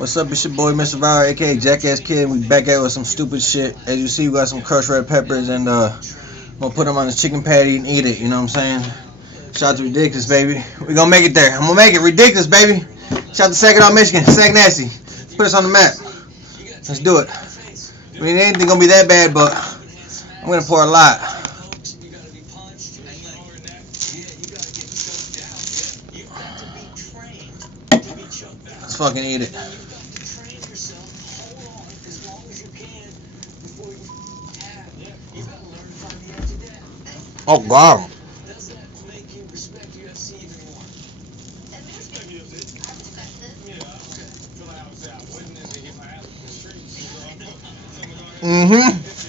What's up? It's your boy Mr. Viral, aka Jackass Kid. We back at it with some stupid shit. As you see, we got some crushed red peppers, and I'm gonna put them on this chicken patty and eat it. You know what I'm saying? Shout out to Ridiculous, baby. We gonna make it there. I'm gonna make it. Ridiculous, baby. Shout out to Saginaw, Michigan. Sag Nasty. Put us on the map. Let's do it. I mean, it ain't gonna be that bad, but I'm gonna pour a lot. Let's fucking eat it. Oh God. Mm-hmm.